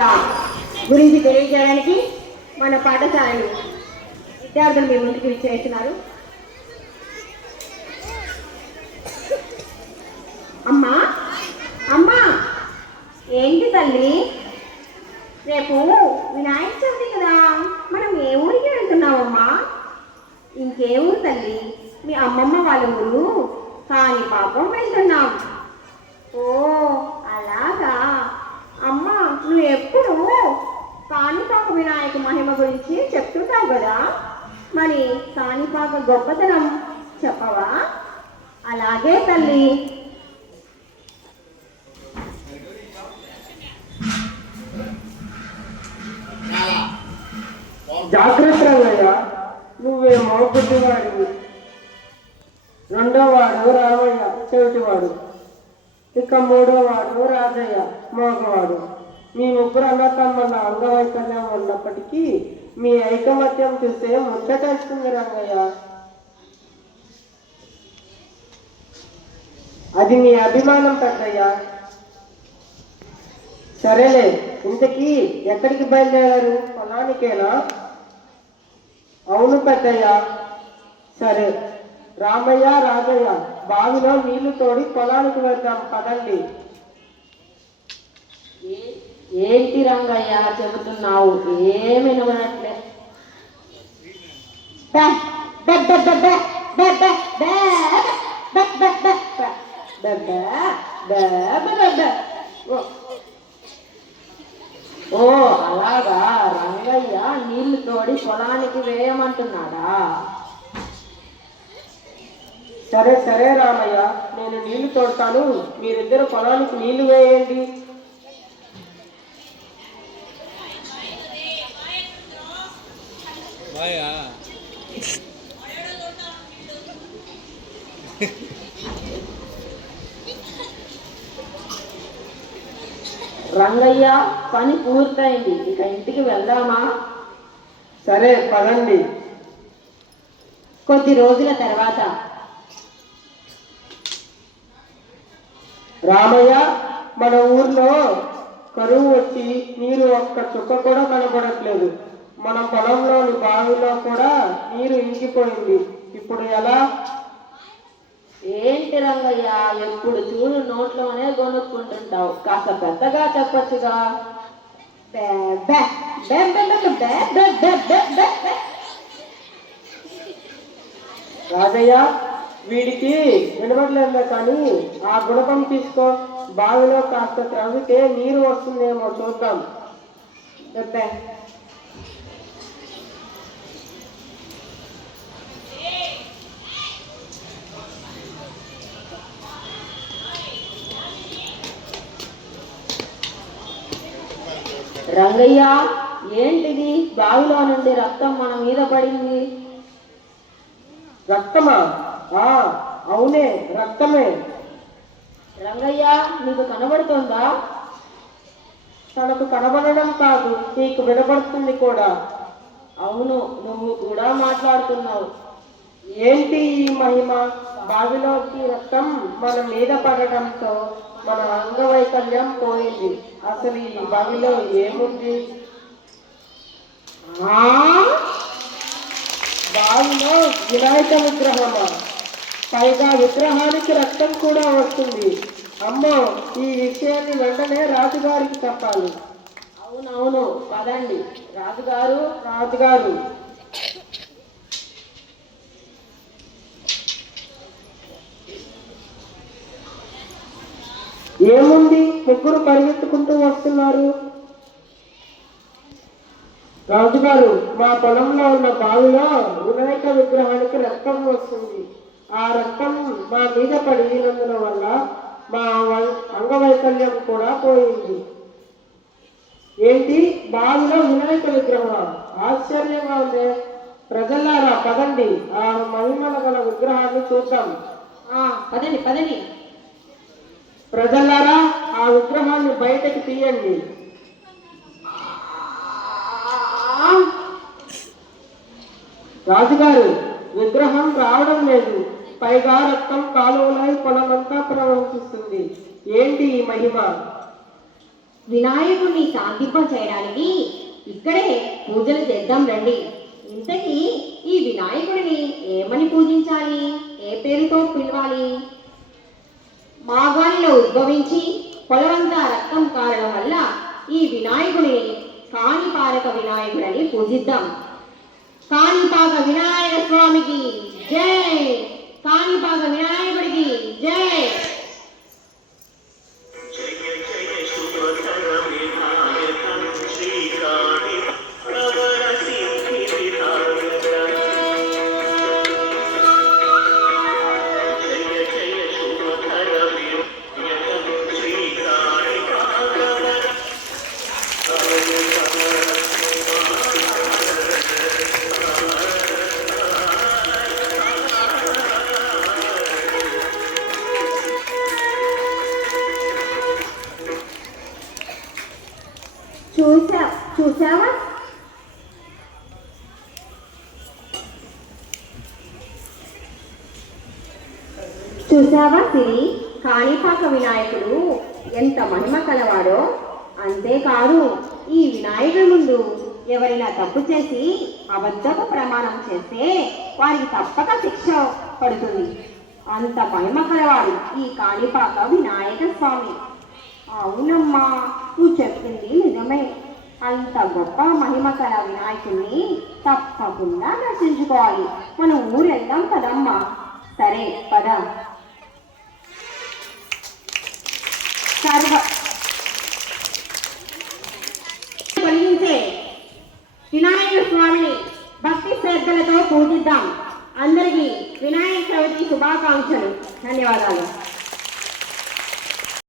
గురించి తెలియజేయడానికి మన పాఠశాలలు విద్యార్థులు మీ ముందుకు విచ్చేస్తున్నారు. అమ్మా అమ్మా, ఏంటి తల్లి? రేపు వినాయక చవితి కదా, మనం ఏ ఊరికి వెళ్తున్నావమ్మా? ఇంకే ఊరు తల్లి? మీ అమ్మమ్మ వాళ్ళ ఊరు కాణిపాకం వెళ్తున్నాం. ఓ అలాగా అమ్మా, నువ్వు ఎప్పుడు కాణిపాక వినాయక మహిమ గురించి చెప్తుంటావు కదా, మరి కాణిపాక గొప్పతనం చెప్పవా? అలాగే తల్లి. జాగ్రత్త రంగయ్య, నువ్వేమో బుద్ధివాడివి, రెండో వాడు రామయ్య చెవిటివాడు, ఇక మూడో వాడు రాజయ్య మోగవాడు. మీ ముగ్గురు అన్నతమ్ముల అంగవైకల్యం ఉన్నప్పటికీ మీ ఐకమత్యం చూస్తే ముచ్చటేస్తుంది రంగయ్య. అది మీ అభిమానం పెద్దయ్య. సరేలే, ఇంతకీ ఎక్కడికి బయలుదేరారు? పొలానికేనా? అవును పెద్దయ్య. సరే రామయ్య, రాజయ్య, బావిలో నీళ్లు తోడి పొలానికి వెళ్దాం పదండి. ఏంటి రంగయ్య చెబుతున్నావు? ఏమి వినట్లే. ఓ అలాగా, రంగయ్య నీళ్లు తోడి పొలానికి వేయమంటున్నాడా? సరే సరే రామయ్య, నేను నీళ్లు తోడతాను, మీరిద్దరు పొలానికి నీళ్లు వేయండి. రంగయ్య, పని పూర్తయింది, ఇక ఇంటికి వెళ్దామా? సరే పదండి. కొద్ది రోజుల తర్వాత రామయ్య, మన ఊర్లో కరువు వచ్చి నీరు ఒక్క చుక్క కూడా కనబడట్లేదు. మన పొలంలోని బావిలో కూడా నీరు ఇంకిపోయింది. ఇప్పుడు ఎలా? ఏంటి రంగయ్య, ఎప్పుడు చూడు నోట్లోనే కొనుక్కుంటుంటావు, కాస్త పెద్దగా చెప్పచ్చుగా. రాజయ్య, వీడికి వినబడలేదు కానీ ఆ గుణపం తీసుకో, బావిలో కాస్త త్రవ్వితే నీరు వస్తుందేమో చూద్దాం. రంగయ్య, ఏంటిది? బావిలో నుండి రక్తం మన మీద పడింది. రక్తమా? అవునే, రక్తమే. రంగయ్య, నీకు కనబడుతోందా? తనకు కనబడడం కాదు, నీకు వినబడుతుంది కూడా. అవును, నువ్వు కూడా మాట్లాడుతున్నావు. ఏంటి ఈ మహిమ? బావిలోకి రక్తం మన మీద పడడంతో మన అంగవైకల్యం పోయింది. అసలు ఈ బావిలో ఏముంది? బావిలో వినాయక విగ్రహమా? పైగా విగ్రహానికి రక్తం కూడా వస్తుంది. అమ్మో, ఈ విషయాన్ని వెంటనే రాజుగారికి చెప్పాలి. అవునవును, పదండి. రాజుగారు, రాజుగారు. ఏముంది, ముగ్గురు పరిగెత్తుకుంటూ వస్తున్నారు. రాజుగారు, మా పొలంలో ఉన్న బావిలో వినాయక విగ్రహానికి రక్తం వస్తుంది. ఆ రక్తం మా మీద పడినందున వల్ల మా అంగవైకల్యం కూడా పోయింది. ఏంటి, బావిలో వినాయక విగ్రహం? ఆశ్చర్యంగా ఉంది. ప్రజలారా పదండి, ఆ మహిమల గల విగ్రహాన్ని చూద్దాం. పదండి పదండి. ప్రజలారా, ఆ విగ్రహాన్ని బయటకు తీయండి. రాజుగారు, విగ్రహం రావడం లేదు, పైగా రక్తం కాలువలై పొలమంతా ప్రవహిస్తుంది. ఏంటి ఈ మహిమ? వినాయకుడిని శాంతింప చేయడానికి ఇక్కడే పూజలు చేద్దాం రండి. ఇంతకీ ఈ వినాయకుడిని ఏమని పూజించాలి? ఏ పేరుతో పిలవాలి? మాగాలిలో ఉద్భవించి పొలవంతా రక్తం కారడం వల్ల ఈ వినాయకుడిని కాణిపాక వినాయకుడని పూజిద్దాం. కాణిపాక వినాయక స్వామికి జై! కాణిపాక వినాయకుడికి జై! చూసావా? చూసావా సిరి, కాణిపాక వినాయకుడు ఎంత మహిమ కలవాడో. అంతేకాదు, ఈ వినాయకుడి ముందు ఎవరైనా తప్పు చేసి అబద్ధపు ప్రమాణం చేస్తే వారికి తప్పక శిక్ష పడుతుంది. అంత మహిమ కలవాడు ఈ కాణిపాక వినాయక స్వామి. అవునమ్మా, నువ్వు చెప్పింది నిజమే. అంత గొప్ప మహిమ కల వినాయకుడిని తప్పకుండా దర్శించుకోవాలి. మనం ఊరు వెళ్దాం కదమ్మా. సరే పద. కలిగించే వినాయక స్వామిని భక్తి శ్రద్ధలతో పూజిద్దాం. అందరికీ వినాయక చవితి శుభాకాంక్షలు. ధన్యవాదాలు.